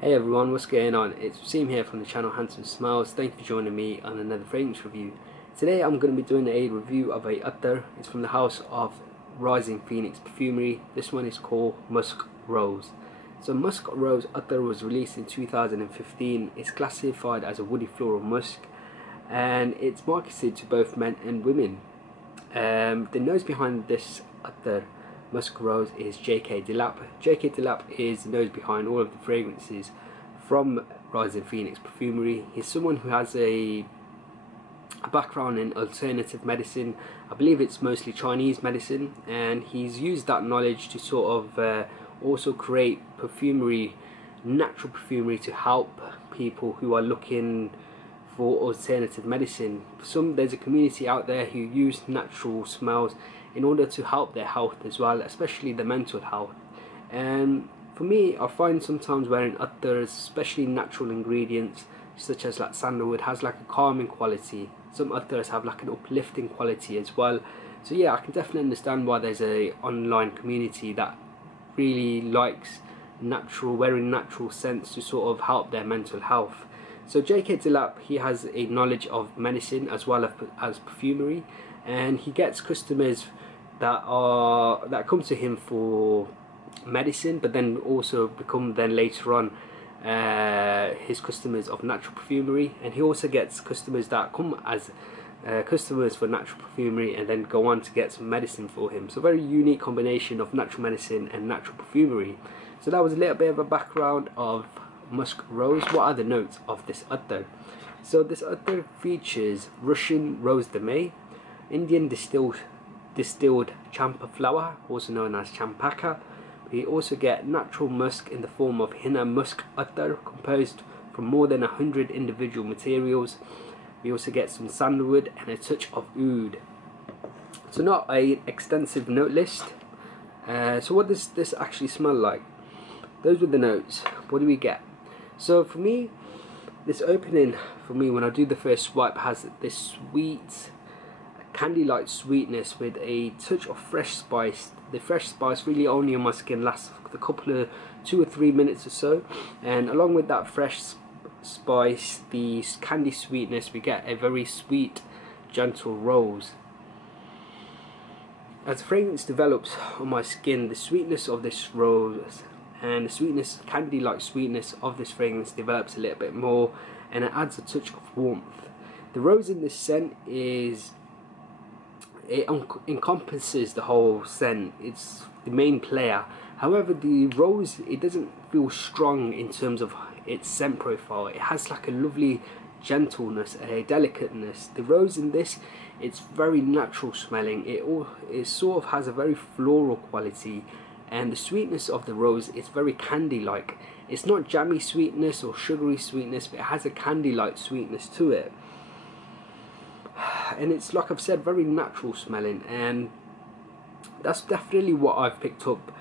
Hey everyone, what's going on? It's Waseem here from the channel Handsome Smiles. Thank you for joining me on another fragrance review. Today I'm going to be doing a review of a Attar. It's from the house of Rising Phoenix Perfumery. This one is called Musk Rose. So Musk Rose Attar was released in 2015. It's classified as a woody floral musk and it's marketed to both men and women. The nose behind this Attar Musk Rose is J.K. Delap. J.K. Delap is the nose behind all of the fragrances from Rising Phoenix Perfumery. He's someone who has a background in alternative medicine. I believe it's mostly Chinese medicine, and he's used that knowledge to sort of also create perfumery, natural perfumery, to help people who are looking for alternative medicine. There's a community out there who use natural smells in order to help their health as well, especially the mental health. And for me, I find sometimes wearing Attars, especially natural ingredients such as like sandalwood, has like a calming quality. Some Attars have like an uplifting quality as well. So yeah, I can definitely understand why there's a online community that really likes wearing natural scents to sort of help their mental health. So J.K. Delap, he has a knowledge of medicine as well as perfumery, and he gets customers that come to him for medicine, but then also become then later on his customers of natural perfumery. And he also gets customers that come as customers for natural perfumery and then go on to get some medicine for him. So very unique combination of natural medicine and natural perfumery. So that was a little bit of a background of Musk Rose. What are the notes of this Attar? So this Attar features Russian rose de May, Indian distilled champa flower, also known as champaka. We also get natural musk in the form of henna musk Attar, composed from more than 100 individual materials. We also get some sandalwood and a touch of oud. So not an extensive note list. So what does this actually smell like? Those were the notes. What do we get? So for me, this opening, for me, when I do the first swipe, has this sweet, candy-like sweetness with a touch of fresh spice. The fresh spice really only on my skin lasts a couple of 2 or 3 minutes or so, and along with that fresh spice, the candy sweetness, we get a very sweet, gentle rose. As the fragrance develops on my skin, the sweetness of this rose and the sweetness, candy-like sweetness of this fragrance develops a little bit more, and it adds a touch of warmth. The rose in this scent encompasses the whole scent. It's the main player. However, the rose, it doesn't feel strong in terms of its scent profile. It has like a lovely gentleness, a delicateness. The rose in this, it's very natural smelling. It sort of has a very floral quality, and the sweetness of the rose is very candy-like. It's not jammy sweetness or sugary sweetness, but it has a candy-like sweetness to it. And it's, like I've said, very natural smelling, and that's definitely what I've picked up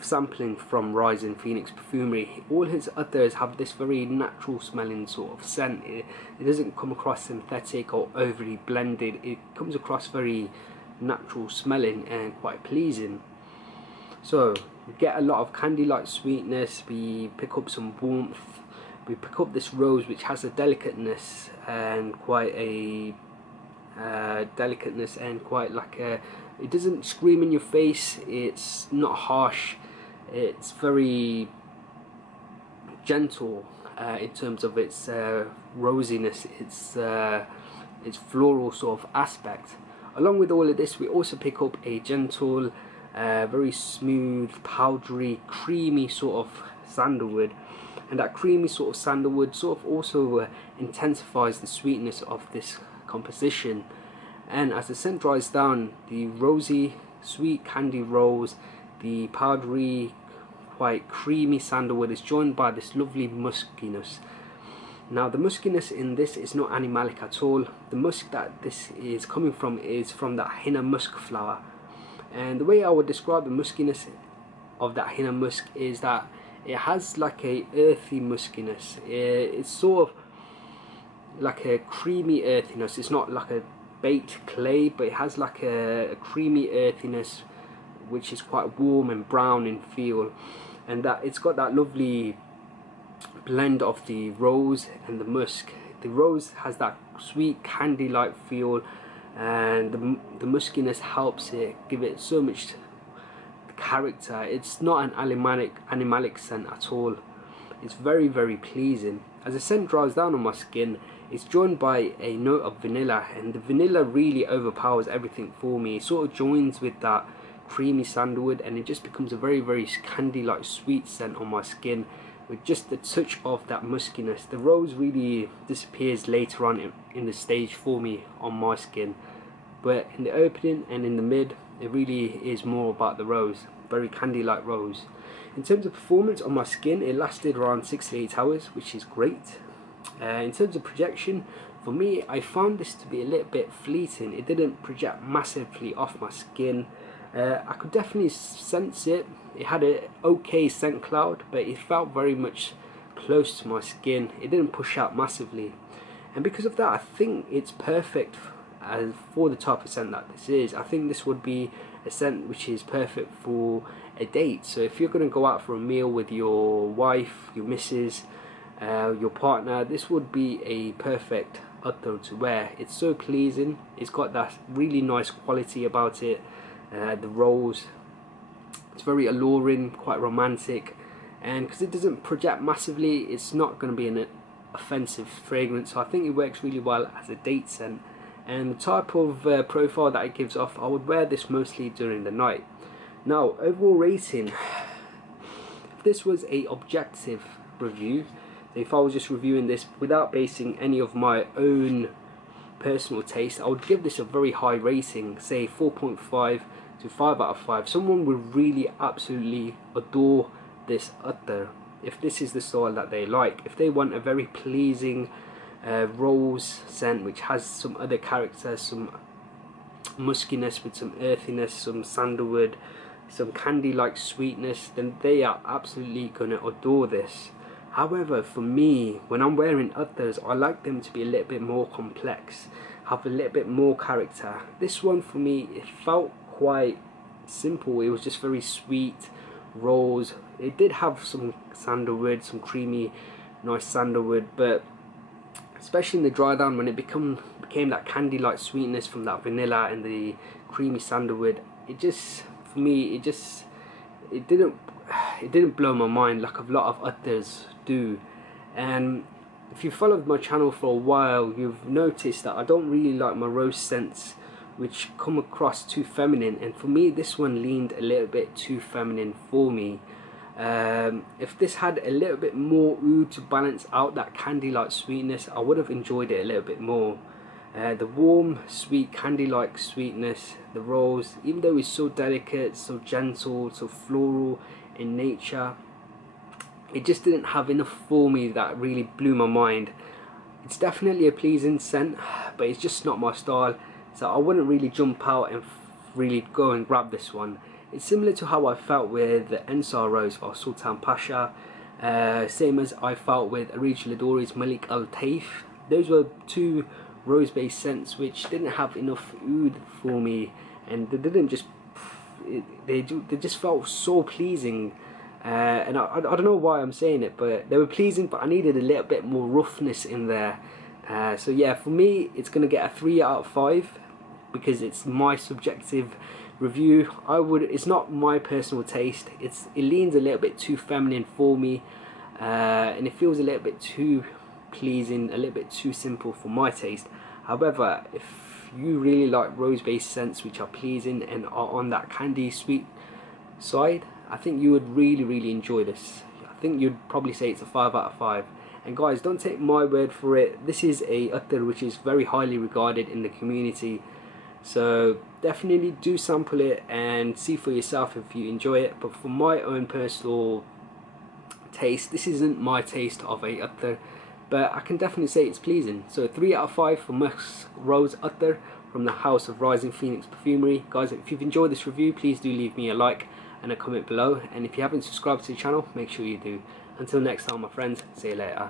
sampling from Rising Phoenix Perfumery. All his Attars have this very natural smelling sort of scent. It doesn't come across synthetic or overly blended. It comes across very natural smelling and quite pleasing. So we get a lot of candy-like sweetness, we pick up some warmth, we pick up this rose which has a delicateness and quite a it doesn't scream in your face, it's not harsh, it's very gentle in terms of its rosiness, its floral sort of aspect. Along with all of this, we also pick up a gentle, very smooth, powdery, creamy sort of sandalwood, and that creamy sort of sandalwood sort of also intensifies the sweetness of this composition. And as the scent dries down, the rosy, sweet candy rose, the powdery, quite creamy sandalwood is joined by this lovely muskiness. Now the muskiness in this is not animalic at all. The musk that this is coming from is from that henna musk flower. And the way I would describe the muskiness of that henna musk is that it has like a earthy muskiness. It's sort of like a creamy earthiness. It's not like a baked clay, but it has like a creamy earthiness which is quite warm and brown in feel, and that it's got that lovely blend of the rose and the musk. The rose has that sweet candy-like feel, and the muskiness helps it give it so much character. It's not an animalic scent at all. It's very, very pleasing. As the scent dries down on my skin, it's joined by a note of vanilla, and the vanilla really overpowers everything for me. It sort of joins with that creamy sandalwood, and it just becomes a very, very candy-like sweet scent on my skin with just the touch of that muskiness. The rose really disappears later on in the stage for me on my skin, but in the opening and in the mid, it really is more about the rose, very candy-like rose. In terms of performance on my skin, it lasted around 6 to 8 hours, which is great. In terms of projection, for me, I found this to be a little bit fleeting. It didn't project massively off my skin. I could definitely sense it. It had an okay scent cloud, but it felt very much close to my skin. It didn't push out massively, and because of that, I think it's perfect for the type of scent that this is. I think this would be a scent which is perfect for a date. So if you're going to go out for a meal with your wife, your missus, your partner, this would be a perfect attar to wear. It's so pleasing. It's got that really nice quality about it. The rose, it's very alluring, quite romantic, and because it doesn't project massively, it's not going to be an offensive fragrance. So I think it works really well as a date scent, and the type of profile that it gives off, I would wear this mostly during the night. Now, overall rating, if this was a objective review, if I was just reviewing this without basing any of my own personal taste, I would give this a very high rating, say 4.5 to 5 out of 5. Someone would really absolutely adore this attar if this is the style that they like. If they want a very pleasing rose scent which has some other characters, some muskiness with some earthiness, some sandalwood, some candy-like sweetness, then they are absolutely gonna adore this. However, for me, when I'm wearing attars, I like them to be a little bit more complex, have a little bit more character. This one for me, it felt quite simple. It was just very sweet, rose. It did have some sandalwood, some creamy, nice sandalwood, but especially in the dry down, when it became that candy-like sweetness from that vanilla and the creamy sandalwood, it just, for me, it didn't blow my mind like a lot of attars do. And if you followed my channel for a while, you've noticed that I don't really like my rose scents which come across too feminine, and for me this one leaned a little bit too feminine for me. If this had a little bit more oud to balance out that candy-like sweetness, I would have enjoyed it a little bit more. The warm, sweet, candy-like sweetness, the rose, even though it's so delicate, so gentle, so floral in nature, it just didn't have enough for me that really blew my mind. It's definitely a pleasing scent, but it's just not my style, so I wouldn't really jump out and really go and grab this one. It's similar to how I felt with the Ensar Rose by Sultan Pasha, same as I felt with Arij Ladori's Malik Al Taif. Those were two rose-based scents which didn't have enough oud for me, and they just felt so pleasing. And I don't know why I'm saying it, but they were pleasing, but I needed a little bit more roughness in there. So yeah, for me, it's going to get a 3 out of 5 because it's my subjective review. It's not my personal taste. It leans a little bit too feminine for me, and it feels a little bit too pleasing, a little bit too simple for my taste. However, if you really like rose-based scents which are pleasing and are on that candy sweet side, I think you would really enjoy this. I think you'd probably say it's a 5 out of 5. And guys, don't take my word for it. This is a attar which is very highly regarded in the community. So definitely do sample it and see for yourself if you enjoy it. But for my own personal taste, this isn't my taste of a attar, but I can definitely say it's pleasing. So 3 out of 5 for Musk Rose Attar from the House of Rising Phoenix Perfumery. Guys, if you've enjoyed this review, please do leave me a like and a comment below, and if you haven't subscribed to the channel, make sure you do. Until next time, my friends, see you later.